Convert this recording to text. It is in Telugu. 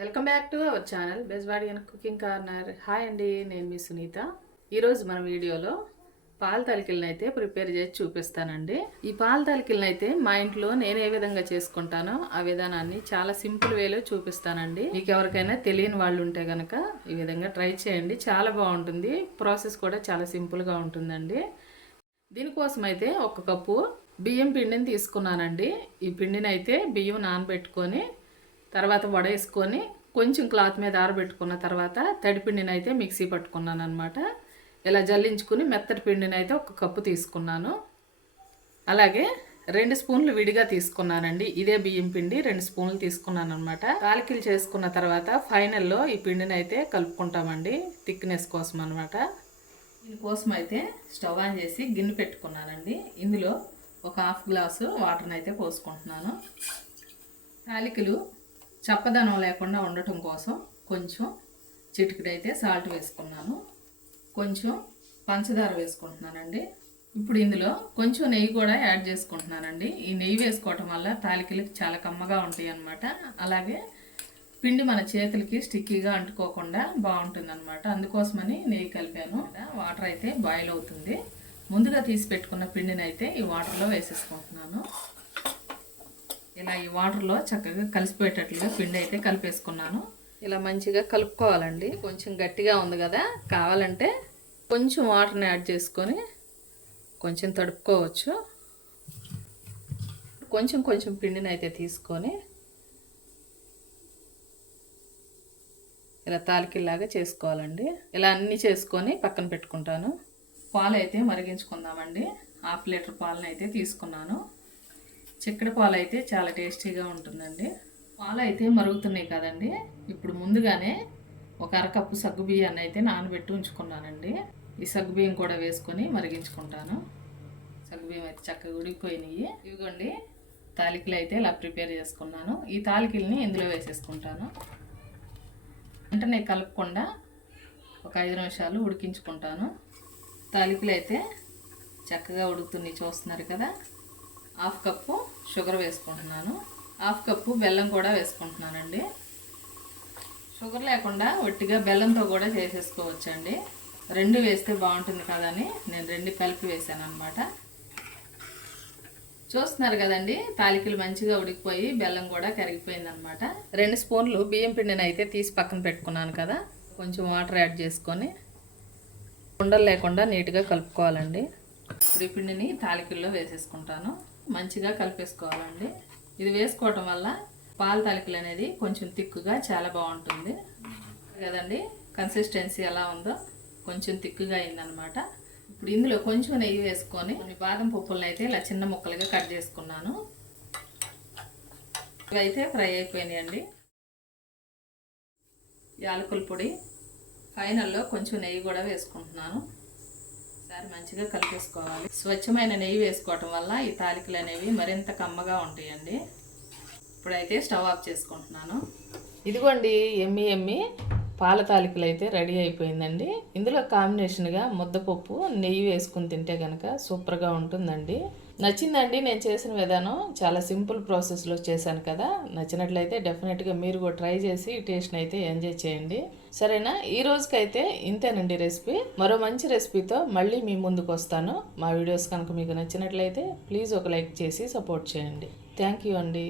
Welcome back to our channel Bezwadi and cooking corner. Hi అండి, నేను మీ సునీత. ఈరోజు మన వీడియోలో పాల తాలికలను అయితే ప్రిపేర్ చేసి చూపిస్తానండి. ఈ పాల తాలికలను అయితే మా ఇంట్లో నేను ఏ విధంగా చేసుకుంటానో ఆ విధానాన్ని చాలా సింపుల్ వేలో చూపిస్తానండి. మీకు ఎవరికైనా తెలియని వాళ్ళు ఉంటే కనుక ఈ విధంగా ట్రై చేయండి, చాలా బాగుంటుంది. ప్రాసెస్ కూడా చాలా సింపుల్గా ఉంటుందండి. దీనికోసం అయితే 1 కప్పు బియ్యం పిండిని తీసుకున్నానండి. ఈ పిండిని అయితే బియ్యం నానబెట్టుకొని తర్వాత వడేసుకొని కొంచెం క్లాత్ మీద ఆరబెట్టుకున్న తర్వాత తడి పిండిని అయితే మిక్సీ పట్టుకున్నాను అనమాట. ఇలా జల్లించుకుని మెత్తటి పిండిని అయితే 1 కప్పు తీసుకున్నాను. అలాగే 2 స్పూన్లు విడిగా తీసుకున్నానండి. ఇదే బియ్యం పిండి 2 స్పూన్లు తీసుకున్నాను అనమాట. తాలికలు చేసుకున్న తర్వాత ఫైనల్లో ఈ పిండిని అయితే కలుపుకుంటామండి, థిక్నెస్ కోసం అనమాట. దీనికోసం అయితే స్టవ్ ఆన్ చేసి గిన్నె పెట్టుకున్నానండి. ఇందులో ఒక 1/2 గ్లాసు వాటర్ని అయితే పోసుకుంటున్నాను. తాలికలు చప్పదనం లేకుండా ఉండటం కోసం కొంచెం చిటికెడైతే సాల్ట్ వేసుకున్నాను, కొంచెం పంచదార వేసుకుంటున్నానండి. ఇప్పుడు ఇందులో కొంచెం నెయ్యి కూడా యాడ్ చేసుకుంటున్నానండి. ఈ నెయ్యి వేసుకోవటం వల్ల తాలికలకి చాలా కమ్మగా ఉంటాయి అన్నమాట. అలాగే పిండి మన చేతులకి స్టిక్కీగా అంటుకోకుండా బాగుంటుంది అనమాట. అందుకోసమని నెయ్యి కలిపాను. వాటర్ అయితే బాయిల్ అవుతుంది. ముందుగా తీసి పెట్టుకున్న పిండిని అయితే ఈ వాటర్లో వేసేసుకుంటున్నాను. ఇలా ఈ వాటర్లో చక్కగా కలిసిపోయేటట్లుగా పిండి అయితే కలిపేసుకున్నాను. ఇలా మంచిగా కలుపుకోవాలండి. కొంచెం గట్టిగా ఉంది కదా, కావాలంటే కొంచెం వాటర్ని యాడ్ చేసుకొని కొంచెం తడుపుకోవచ్చు. కొంచెం కొంచెం పిండిని అయితే తీసుకొని ఇలా తాలికల్లాగా చేసుకోవాలండి. ఇలా అన్నీ చేసుకొని పక్కన పెట్టుకుంటాను. పాలు అయితే మరిగించుకుందామండి. 1/2 లీటర్ పాలను అయితే తీసుకున్నాను. చిక్కడి పాలు అయితే చాలా టేస్టీగా ఉంటుందండి. పాలు అయితే మరుగుతున్నాయి కదండి. ఇప్పుడు ముందుగానే ఒక 1/2 కప్పు సగ్గుబియ్యాన్ని అయితే నానబెట్టి ఉంచుకున్నానండి. ఈ సగ్గుబియ్యం కూడా వేసుకొని మరిగించుకుంటాను. సగ్గుబియ్యం అయితే చక్కగా ఉడికిపోయినాయి. ఇదిగోండి, తాలికలు అయితే ఇలా ప్రిపేర్ చేసుకున్నాను. ఈ తాలికల్ని ఇందులో వేసేసుకుంటాను. వెంటనే కలపకుండా ఒక 5 నిమిషాలు ఉడికించుకుంటాను. తాలికలు అయితే చక్కగా ఉడుకుతున్నాయి, చూస్తున్నారు కదా. 1/2 కప్పు షుగర్ వేసుకుంటున్నాను. 1/2 కప్పు బెల్లం కూడా వేసుకుంటున్నానండి. షుగర్ లేకుండా ఒట్టిగా బెల్లంతో కూడా చేసేసుకోవచ్చండి. 2 వేస్తే బాగుంటుంది కదని నేను 2 కలిపి వేసాను అనమాట. చూస్తున్నారు కదండి, తాలికలు మంచిగా ఉడికిపోయి బెల్లం కూడా కరిగిపోయింది అనమాట. 2 స్పూన్లు బియ్యం పిండిని అయితే తీసి పక్కన పెట్టుకున్నాను కదా. కొంచెం వాటర్ యాడ్ చేసుకొని ఉండలు లేకుండా నీట్గా కలుపుకోవాలండి. ఇప్పుడు ఈ పిండిని తాలికల్లో వేసేసుకుంటాను. మంచిగా కలిపేసుకోవాలండి. ఇది వేసుకోవటం వల్ల పాల తాలికలు అనేది కొంచెం తిక్కుగా చాలా బాగుంటుంది కదండి. కన్సిస్టెన్సీ ఎలా ఉందో కొంచెం తిక్కుగా అయిందనమాట. ఇప్పుడు ఇందులో కొంచెం నెయ్యి వేసుకొని కొన్ని బాదం పప్పులను అయితే ఇలా చిన్న ముక్కలుగా కట్ చేసుకున్నాను. ఇవైతే ఫ్రై అయిపోయినాయండి. యాలకుల పొడి, ఫైనల్లో కొంచెం నెయ్యి కూడా వేసుకుంటున్నాను. ఒకసారి మంచిగా కలిపేసుకోవాలి. స్వచ్ఛమైన నెయ్యి వేసుకోవటం వల్ల ఈ తాలికలు అనేవి మరింత కమ్మగా ఉంటాయండి. ఇప్పుడైతే స్టవ్ ఆఫ్ చేసుకుంటున్నాను. ఇదిగోండి, ఎమ్మి ఎమ్మి పాల తాలికలు అయితే రెడీ అయిపోయిందండి. ఇందులో కాంబినేషన్గా ముద్దపప్పు నెయ్యి వేసుకుని తింటే కనుక సూపర్గా ఉంటుందండి. నచ్చిందండి నేను చేసిన విధానం. చాలా సింపుల్ ప్రాసెస్లో చేశాను కదా. నచ్చినట్లయితే డెఫినెట్గా మీరు కూడా ట్రై చేసి టేస్ట్ని అయితే ఎంజాయ్ చేయండి. సరేనా, ఈ రోజుకైతే ఇంతేనండి రెసిపీ. మరో మంచి రెసిపీతో మళ్ళీ మీ ముందుకు వస్తాను. మా వీడియోస్ కనుక మీకు నచ్చినట్లయితే ప్లీజ్ ఒక లైక్ చేసి సపోర్ట్ చేయండి. థ్యాంక్ యూ అండి.